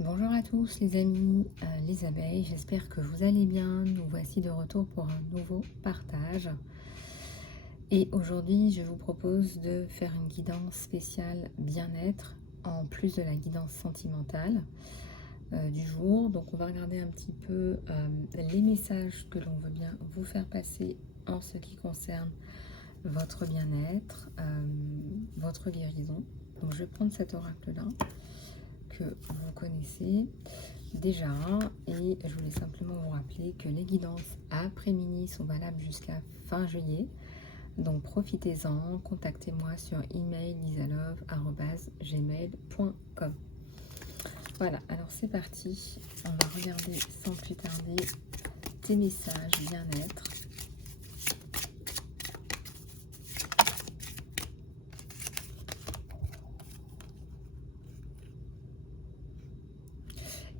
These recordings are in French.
Bonjour à tous les amis, les abeilles, j'espère que vous allez bien. Nous voici de retour pour un nouveau partage. Et aujourd'hui, je vous propose de faire une guidance spéciale bien-être, en plus de la guidance sentimentale du jour. Donc on va regarder un petit peu les messages que l'on veut bien vous faire passer en ce qui concerne votre bien-être, votre guérison. Donc je vais prendre cet oracle-là que vous connaissez déjà, et je voulais simplement vous rappeler que les guidances après-midi sont valables jusqu'à fin juillet, donc profitez-en. Contactez-moi sur email lisalove@gmail.com. Voilà, alors c'est parti, on va regarder sans plus tarder tes messages bien-être.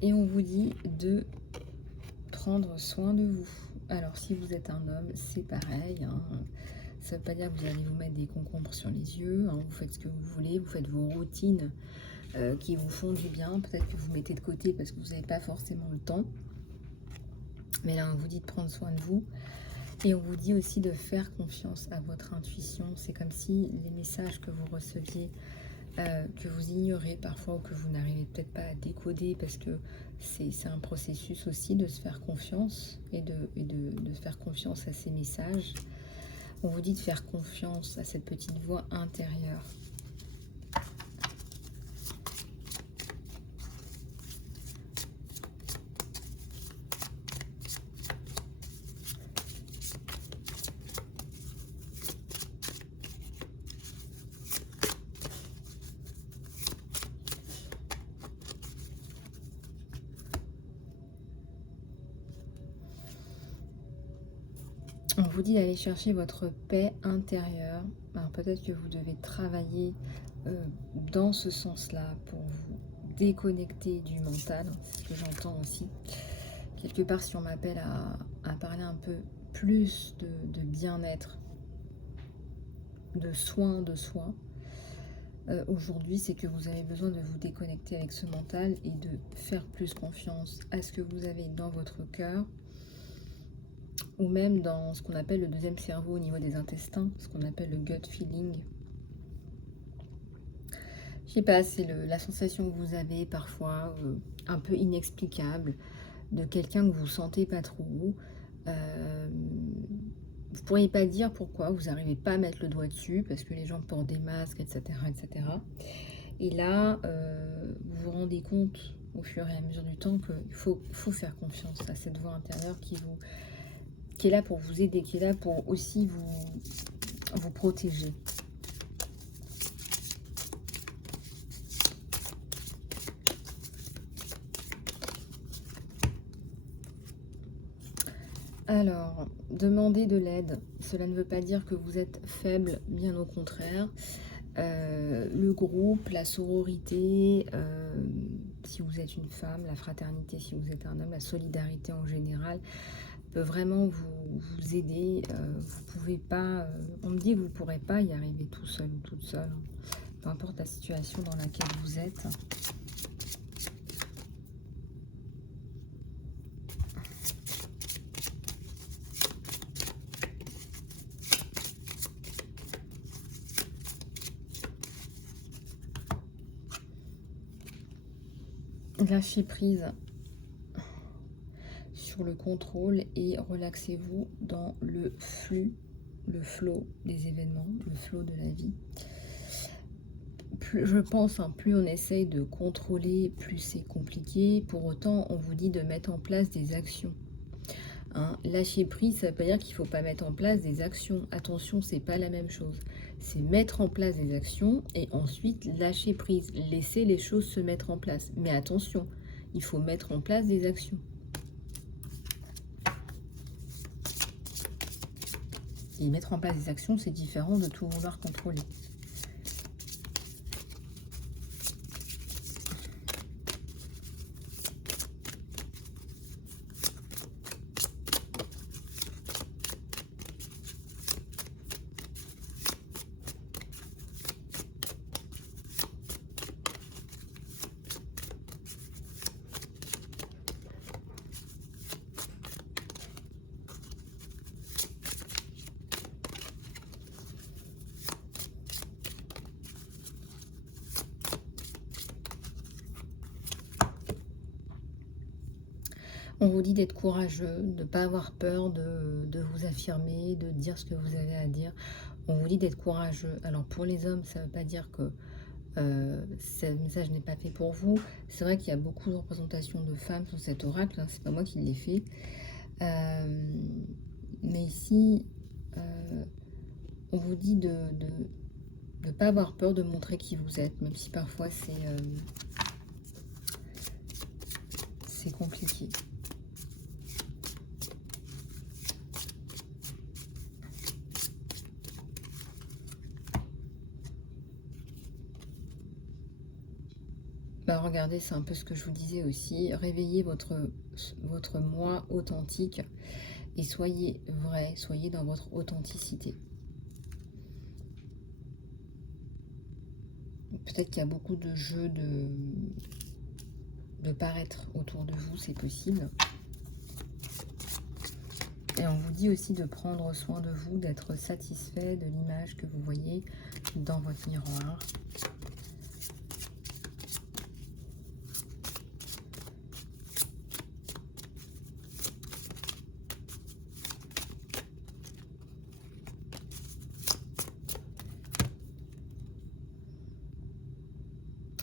Et on vous dit de prendre soin de vous. Alors si vous êtes un homme, c'est pareil, hein. Ça ne veut pas dire que vous allez vous mettre des concombres sur les yeux, hein. Vous faites ce que vous voulez, vous faites vos routines qui vous font du bien. Peut-être que vous mettez de côté parce que vous n'avez pas forcément le temps. Mais là, on vous dit de prendre soin de vous. Et on vous dit aussi de faire confiance à votre intuition. C'est comme si les messages que vous receviez, que vous ignorez parfois ou que vous n'arrivez peut-être pas à décoder, parce que c'est un processus aussi de se faire confiance et de faire confiance à ces messages. On vous dit de faire confiance à cette petite voix intérieure. On vous dit d'aller chercher votre paix intérieure. Alors peut-être que vous devez travailler dans ce sens-là pour vous déconnecter du mental, c'est ce que j'entends aussi. Quelque part, si on m'appelle à parler un peu plus de bien-être, de soin de soi, aujourd'hui, c'est que vous avez besoin de vous déconnecter avec ce mental et de faire plus confiance à ce que vous avez dans votre cœur, ou même dans ce qu'on appelle le deuxième cerveau au niveau des intestins, ce qu'on appelle le gut feeling. Je sais pas, c'est la sensation que vous avez parfois, un peu inexplicable, de quelqu'un que vous sentez pas trop. Vous pourriez pas dire pourquoi, vous n'arrivez pas à mettre le doigt dessus, parce que les gens portent des masques, etc. etc. Et là, vous vous rendez compte au fur et à mesure du temps qu'il faut faire confiance à cette voix intérieure qui est là pour vous aider, qui est là pour aussi vous protéger. Alors, demander de l'aide, cela ne veut pas dire que vous êtes faible, bien au contraire. Le groupe, la sororité, si vous êtes une femme, la fraternité si vous êtes un homme, la solidarité en général, peut vraiment vous aider. Vous pouvez pas, on me dit que vous ne pourrez pas y arriver tout seul ou toute seule, peu importe la situation dans laquelle vous êtes. Lâchez prise sur le contrôle et relaxez-vous dans le flux, le flow des événements, le flow de la vie. Plus, je pense, hein, plus on essaye de contrôler, plus c'est compliqué. Pour autant, on vous dit de mettre en place des actions. Hein. Lâcher prise, ça ne veut pas dire qu'il ne faut pas mettre en place des actions. Attention, c'est pas la même chose. C'est mettre en place des actions et ensuite lâcher prise. Laisser les choses se mettre en place. Mais attention, il faut mettre en place des actions. Et mettre en place des actions, c'est différent de tout vouloir contrôler. On vous dit d'être courageux, de ne pas avoir peur de vous affirmer, de dire ce que vous avez à dire. On vous dit d'être courageux. Alors pour les hommes, ça ne veut pas dire que ce message n'est pas fait pour vous. C'est vrai qu'il y a beaucoup de représentations de femmes sur cet oracle, hein, c'est pas moi qui l'ai fait. Mais ici, on vous dit de ne pas avoir peur de montrer qui vous êtes, même si parfois c'est compliqué. Bah, regardez, c'est un peu ce que je vous disais aussi. Réveillez votre moi authentique et soyez vrai, soyez dans votre authenticité. Peut-être qu'il y a beaucoup de jeux de paraître autour de vous, c'est possible. Et on vous dit aussi de prendre soin de vous, d'être satisfait de l'image que vous voyez dans votre miroir.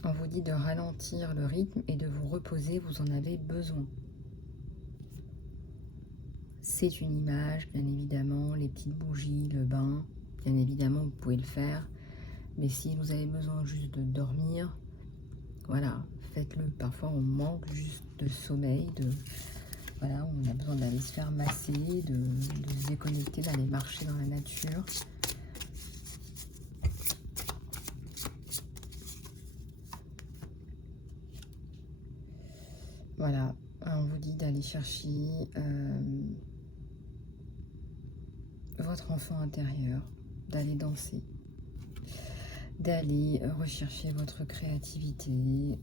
On vous dit de ralentir le rythme et de vous reposer, vous en avez besoin. C'est une image, bien évidemment, les petites bougies, le bain, bien évidemment, vous pouvez le faire. Mais si vous avez besoin juste de dormir, voilà, faites-le. Parfois, on manque juste de sommeil, voilà, on a besoin d'aller se faire masser, de se déconnecter, d'aller marcher dans la nature. Voilà, on vous dit d'aller chercher votre enfant intérieur, d'aller danser, d'aller rechercher votre créativité,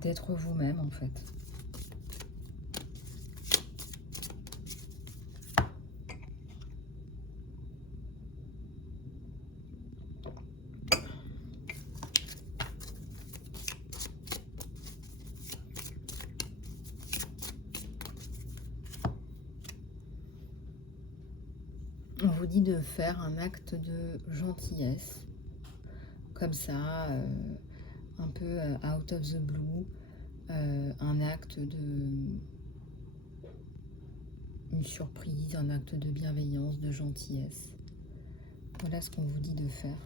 d'être vous-même en fait. On vous dit de faire un acte de gentillesse, comme ça, un peu out of the blue, un acte une surprise, un acte de bienveillance, de gentillesse. Voilà ce qu'on vous dit de faire.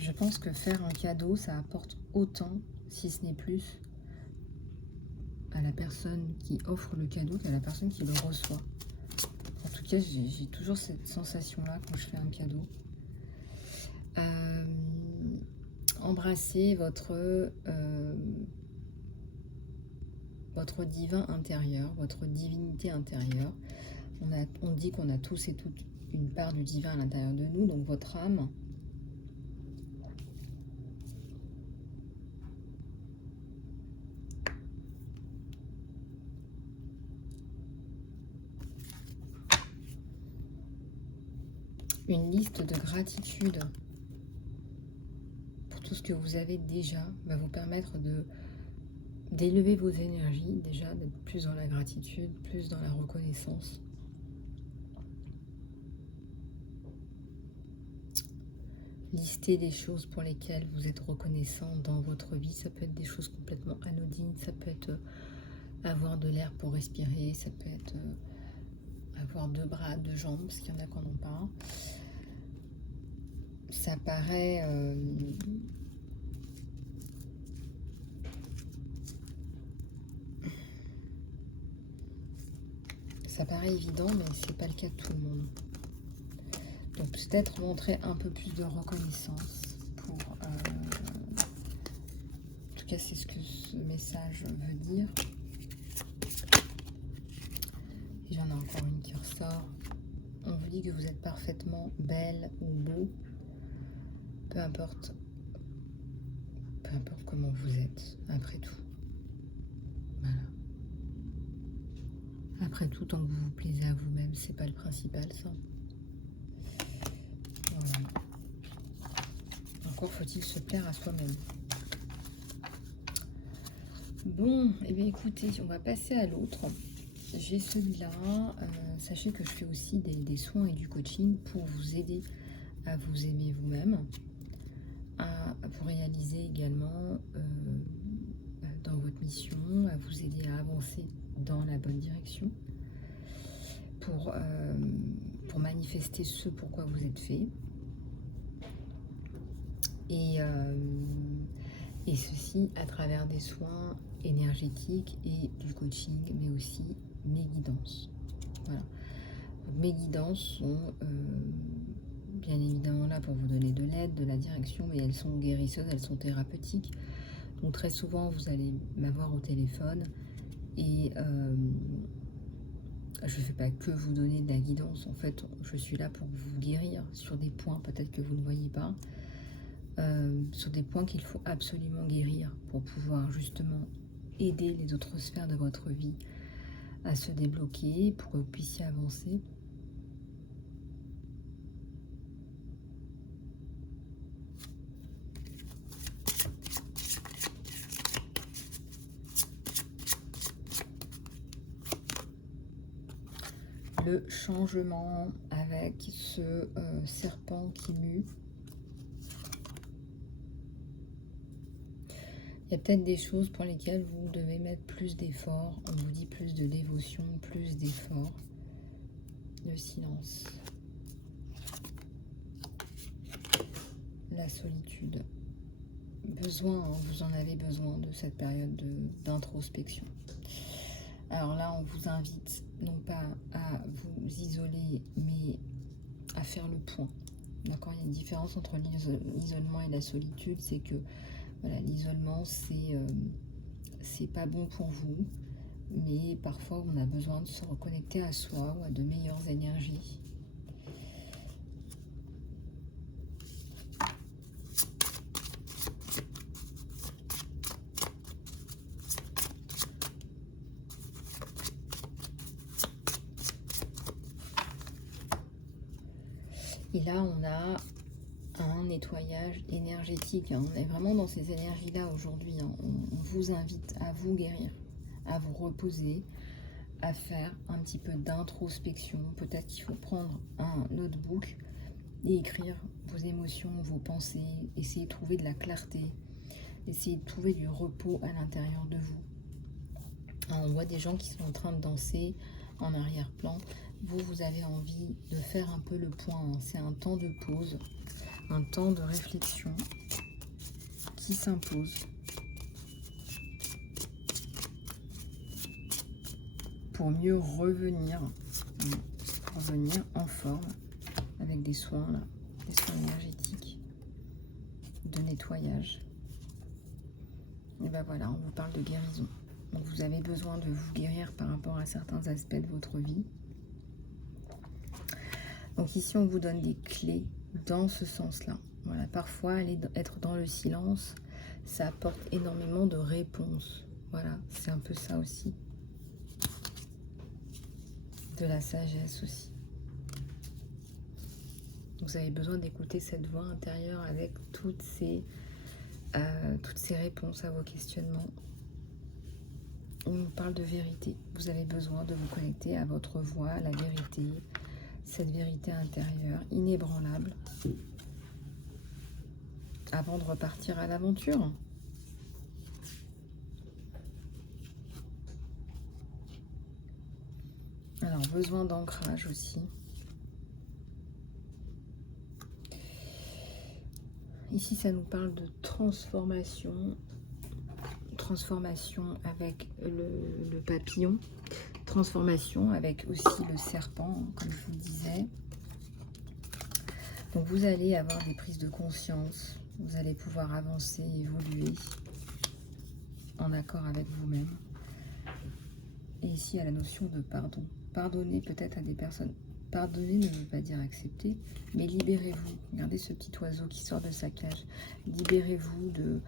Je pense que faire un cadeau, ça apporte autant, si ce n'est plus, à la personne qui offre le cadeau qu'à la personne qui le reçoit. En tout cas, j'ai toujours cette sensation-là quand je fais un cadeau. Embrassez votre divin intérieur, votre divinité intérieure. On dit qu'on a tous et toutes une part du divin à l'intérieur de nous, donc votre âme. Une liste de gratitude pour tout ce que vous avez déjà va vous permettre d'élever vos énergies, déjà d'être plus dans la gratitude, plus dans la reconnaissance. Listez des choses pour lesquelles vous êtes reconnaissant dans votre vie. Ça peut être des choses complètement anodines, ça peut être avoir de l'air pour respirer, ça peut être avoir 2 bras, 2 jambes, parce qu'il y en a qui n'en ont pas. Ça paraît évident, mais c'est pas le cas de tout le monde. Donc peut-être montrer un peu plus de reconnaissance pour... en tout cas, c'est ce que ce message veut dire. Et j'en ai encore une qui ressort. On vous dit que vous êtes parfaitement belle ou beau. Peu importe comment vous êtes, après tout. Voilà. Après tout, tant que vous vous plaisez à vous-même, c'est pas le principal, ça. Voilà. Encore faut-il se plaire à soi-même. Bon, et bien écoutez, on va passer à l'autre. J'ai celui-là. Sachez que je fais aussi des soins et du coaching pour vous aider à vous aimer vous-même, à vous réaliser également dans votre mission, à vous aider à avancer dans la bonne direction, pour manifester ce pourquoi vous êtes fait. Et ceci à travers des soins énergétiques et du coaching, mais aussi mes guidances. Voilà. Mes guidances sont bien évidemment là pour vous donner de l'aide, de la direction, mais elles sont guérisseuses, elles sont thérapeutiques. Donc très souvent, vous allez m'avoir au téléphone et je ne fais pas que vous donner de la guidance. En fait, je suis là pour vous guérir sur des points peut-être que vous ne voyez pas. Sur des points qu'il faut absolument guérir pour pouvoir justement aider les autres sphères de votre vie à se débloquer, pour que vous puissiez avancer. Le changement avec ce serpent qui mue. Il y a peut-être des choses pour lesquelles vous devez mettre plus d'efforts. On vous dit plus de dévotion, plus d'efforts. Le silence. La solitude. Besoin, hein, vous en avez besoin de cette période d'introspection. Alors là, on vous invite non pas à vous isoler, mais à faire le point. D'accord, il y a une différence entre l'isolement et la solitude, c'est que voilà, l'isolement, c'est pas bon pour vous, mais parfois on a besoin de se reconnecter à soi ou à de meilleures énergies. Et là, on a un nettoyage énergétique. On est vraiment dans ces énergies-là aujourd'hui. On vous invite à vous guérir, à vous reposer, à faire un petit peu d'introspection. Peut-être qu'il faut prendre un notebook et écrire vos émotions, vos pensées, essayer de trouver de la clarté, essayer de trouver du repos à l'intérieur de vous. On voit des gens qui sont en train de danser en arrière-plan. Vous avez envie de faire un peu le point. C'est un temps de pause, un temps de réflexion qui s'impose pour mieux revenir en forme avec des soins là, des soins énergétiques de nettoyage. Et ben voilà, on vous parle de guérison. Donc vous avez besoin de vous guérir par rapport à certains aspects de votre vie. Donc ici, on vous donne des clés dans ce sens-là. Voilà, parfois, être dans le silence, ça apporte énormément de réponses. Voilà, c'est un peu ça aussi. De la sagesse aussi. Vous avez besoin d'écouter cette voix intérieure avec toutes ces réponses à vos questionnements. On parle de vérité. Vous avez besoin de vous connecter à votre voix, à la vérité, cette vérité intérieure inébranlable, avant de repartir à l'aventure. Alors, besoin d'ancrage aussi. Ici, ça nous parle de transformation. Transformation avec le papillon. Transformation avec aussi le serpent, comme je vous le disais. Donc, vous allez avoir des prises de conscience. Vous allez pouvoir avancer, évoluer en accord avec vous-même. Et ici, il y a la notion de pardon. Pardonner peut-être à des personnes. Pardonner ne veut pas dire accepter, mais libérez-vous. Regardez ce petit oiseau qui sort de sa cage. Libérez-vous de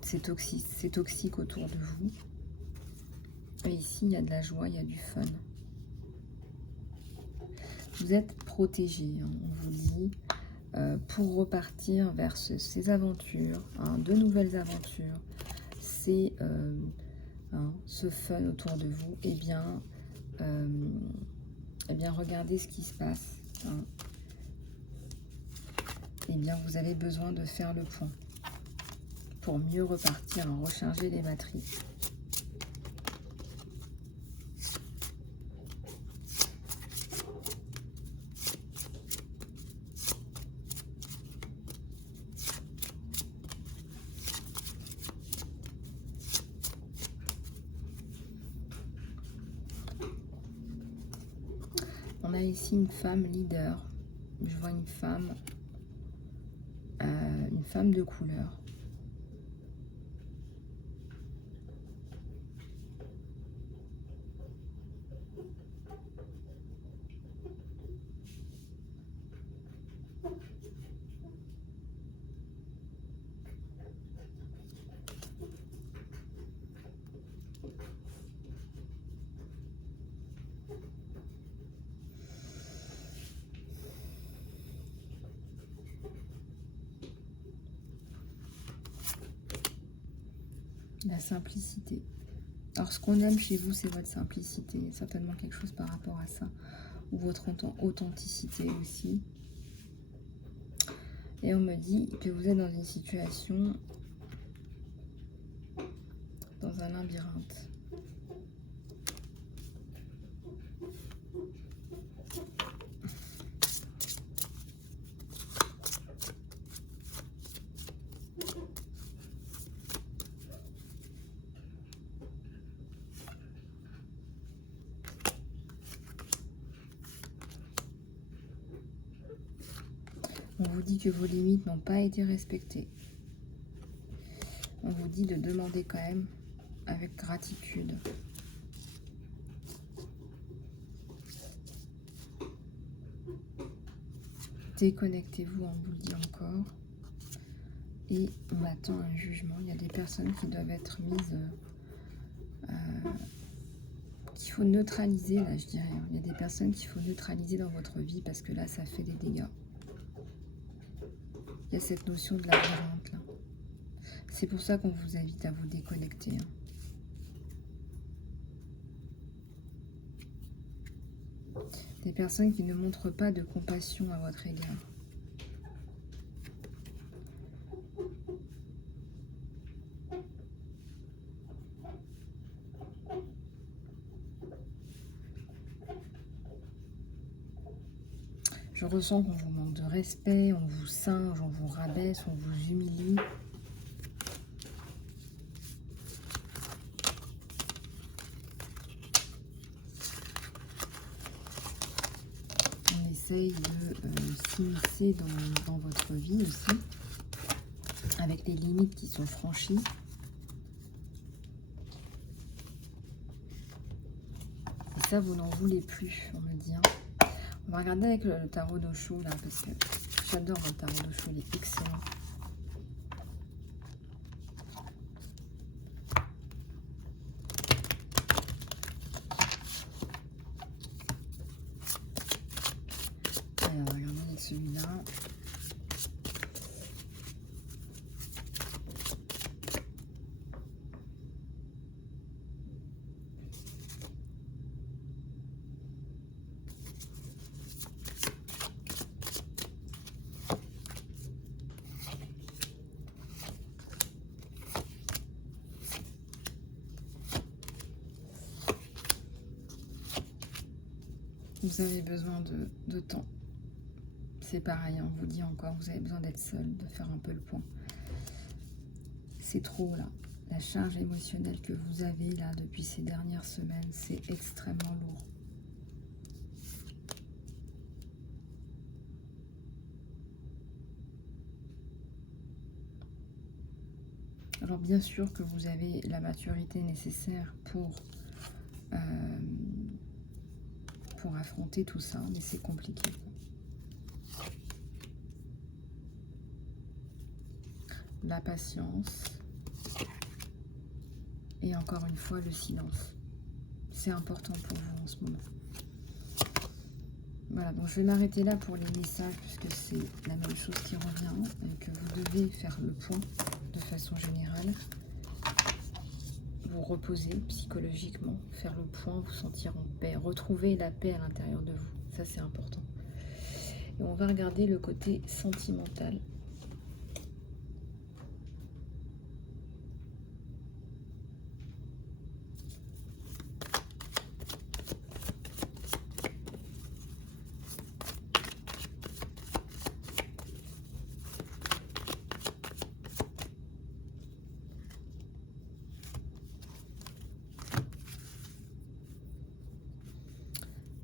ces toxiques autour de vous. Et ici, il y a de la joie, il y a du fun. Vous êtes protégé, hein, on vous dit. pour repartir vers ces aventures, hein, de nouvelles aventures, c'est ce fun autour de vous, eh bien regardez ce qui se passe. Hein. Eh bien, vous avez besoin de faire le point pour mieux repartir, en recharger les batteries. On a ici une femme leader. Je vois une femme de couleur. La simplicité. Alors, ce qu'on aime chez vous, c'est votre simplicité. Certainement quelque chose par rapport à ça. Ou votre authenticité aussi. Et on me dit que vous êtes dans une situation, dans un labyrinthe. On vous dit que vos limites n'ont pas été respectées. On vous dit de demander quand même avec gratitude. Déconnectez-vous, on vous le dit encore. Et on attend un jugement. Il y a des personnes qui doivent être mises... qu'il faut neutraliser, là, je dirais. Il y a des personnes qu'il faut neutraliser dans votre vie parce que là, ça fait des dégâts. Il y a cette notion de labyrinthe, là. C'est pour ça qu'on vous invite à vous déconnecter. Hein. Des personnes qui ne montrent pas de compassion à votre égard. Je ressens qu'on vous manque de respect, on vous singe, on vous rabaisse, on vous humilie. On essaye de s'immiscer dans votre vie aussi, avec les limites qui sont franchies. Et ça, vous n'en voulez plus, on me dit. Hein. On va regarder avec le tarot d'Osho, là, parce que j'adore le tarot d'Osho, il est excellent. Alors, regardez avec celui-là. Vous avez besoin de temps. C'est pareil, on vous dit encore, vous avez besoin d'être seul, de faire un peu le point. C'est trop là. La charge émotionnelle que vous avez là depuis ces dernières semaines, c'est extrêmement lourd. Alors bien sûr que vous avez la maturité nécessaire pour affronter tout ça, mais c'est compliqué. La patience et encore une fois le silence. C'est important pour vous en ce moment. Voilà, donc je vais m'arrêter là pour les messages, puisque c'est la même chose qui revient, et que vous devez faire le point de façon générale. Vous reposer psychologiquement, faire le point, vous sentir en paix, retrouver la paix à l'intérieur de vous. Ça, c'est important. Et on va regarder le côté sentimental.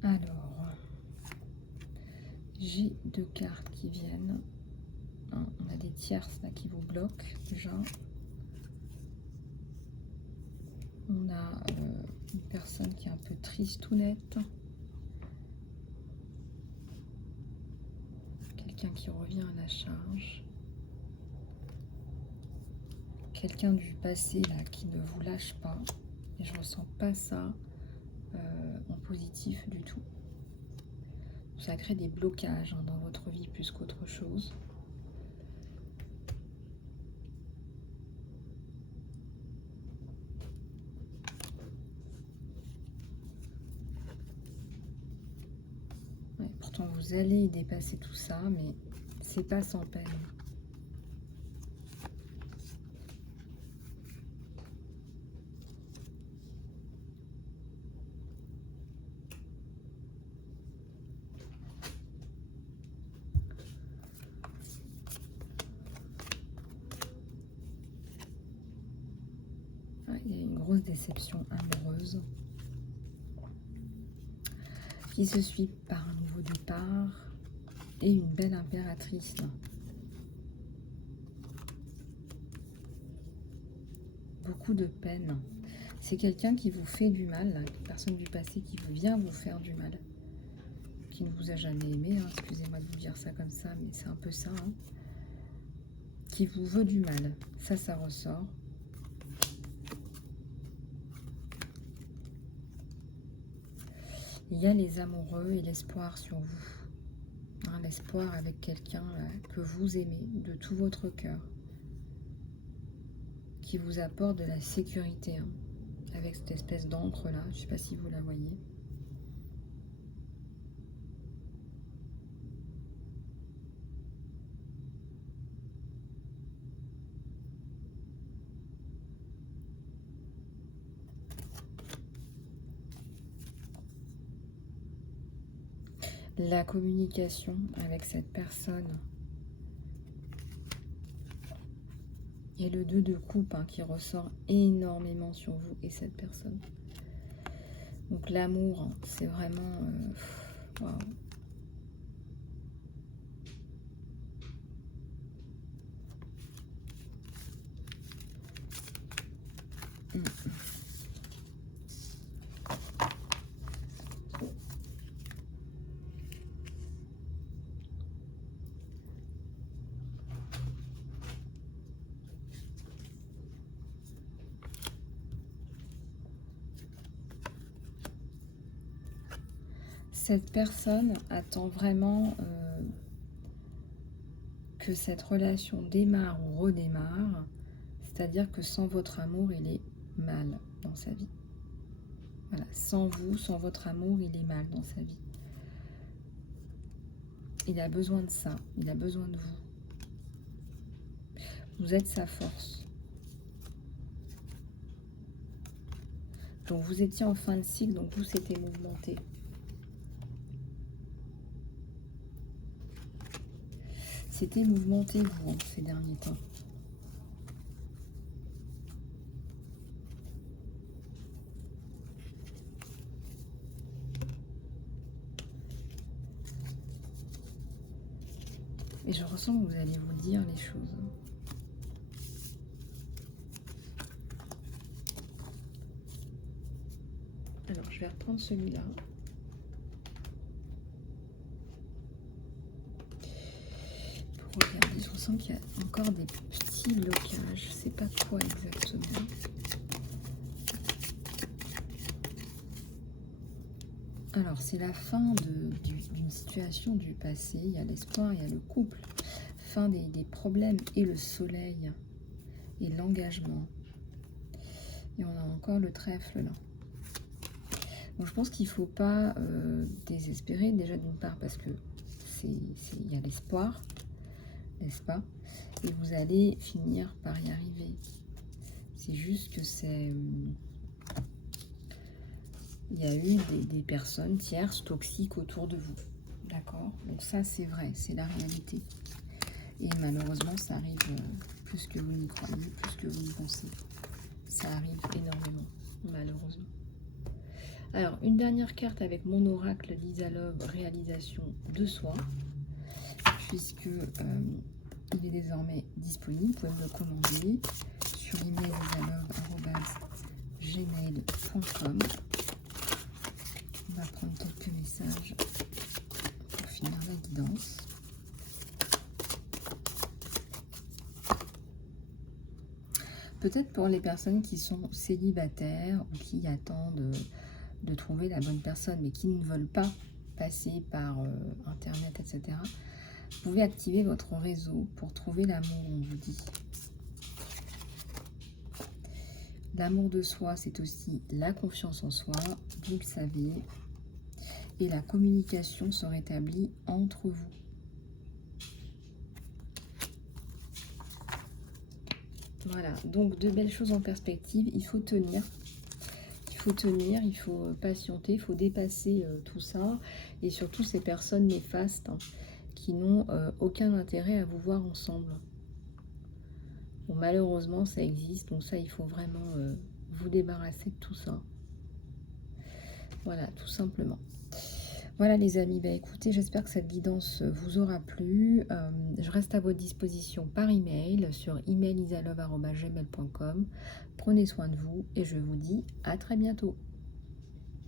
Alors, j'ai deux cartes qui viennent. On a des tierces là qui vous bloquent déjà. On a une personne qui est un peu triste ou nette. Quelqu'un qui revient à la charge. Quelqu'un du passé là qui ne vous lâche pas. Et je ressens pas ça en positif du tout. Ça crée des blocages dans votre vie plus qu'autre chose. Ouais, pourtant vous allez dépasser tout ça, mais c'est pas sans peine. Il y a une grosse déception amoureuse qui se suit par un nouveau départ et une belle impératrice. Beaucoup de peine. C'est quelqu'un qui vous fait du mal, une personne du passé qui vient vous faire du mal, qui ne vous a jamais aimé, excusez-moi de vous dire ça comme ça, mais c'est un peu ça, qui vous veut du mal. Ça ressort. Il y a les amoureux et l'espoir sur vous. L'espoir avec quelqu'un que vous aimez de tout votre cœur. Qui vous apporte de la sécurité. Avec cette espèce d'encre là. Je ne sais pas si vous la voyez. La communication avec cette personne. Et le 2 de coupe qui ressort énormément sur vous et cette personne. Donc l'amour, c'est vraiment... waouh. Cette personne attend vraiment que cette relation démarre ou redémarre, c'est-à-dire que sans votre amour, il est mal dans sa vie. Voilà, sans vous, sans votre amour, il est mal dans sa vie. Il a besoin de ça, il a besoin de vous. Vous êtes sa force. Donc vous étiez en fin de cycle, donc vous s'était mouvementé. C'était mouvementé, vous, ces derniers temps. Et je ressens que vous allez vous dire les choses. Alors, je vais reprendre celui-là. Pour regarder, je ressens qu'il y a encore des petits blocages. Je ne sais pas quoi exactement. Alors, c'est la fin d'une situation du passé. Il y a l'espoir, il y a le couple. Fin des problèmes et le soleil et l'engagement. Et on a encore le trèfle là. Donc, je pense qu'il ne faut pas désespérer, déjà d'une part parce que il y a l'espoir, n'est-ce pas? Et vous allez finir par y arriver. C'est juste que il y a eu des personnes tierces toxiques autour de vous. D'accord? Donc ça, c'est vrai, c'est la réalité. Et malheureusement, ça arrive plus que vous n'y croyez, plus que vous n'y pensez. Ça arrive énormément, malheureusement. Alors, une dernière carte avec mon oracle Lisa Love, réalisation de soi, puisque il est désormais disponible. Vous pouvez me le commander sur l'email lisalove@gmail.com. On va prendre quelques messages pour finir la guidance. Peut-être pour les personnes qui sont célibataires ou qui attendent de trouver la bonne personne, mais qui ne veulent pas passer par Internet, etc. Vous pouvez activer votre réseau pour trouver l'amour, on vous dit. L'amour de soi, c'est aussi la confiance en soi, vous le savez. Et la communication se rétablit entre vous. Voilà, donc de belles choses en perspective. Il faut tenir. Il faut patienter, il faut dépasser tout ça. Et surtout ces personnes néfastes qui n'ont aucun intérêt à vous voir ensemble. Bon, malheureusement, ça existe. Donc ça, il faut vraiment vous débarrasser de tout ça. Voilà, tout simplement. Voilà les amis, bah, écoutez, j'espère que cette guidance vous aura plu. Je reste à votre disposition par email sur email lisalove@gmail.com. Prenez soin de vous et je vous dis à très bientôt.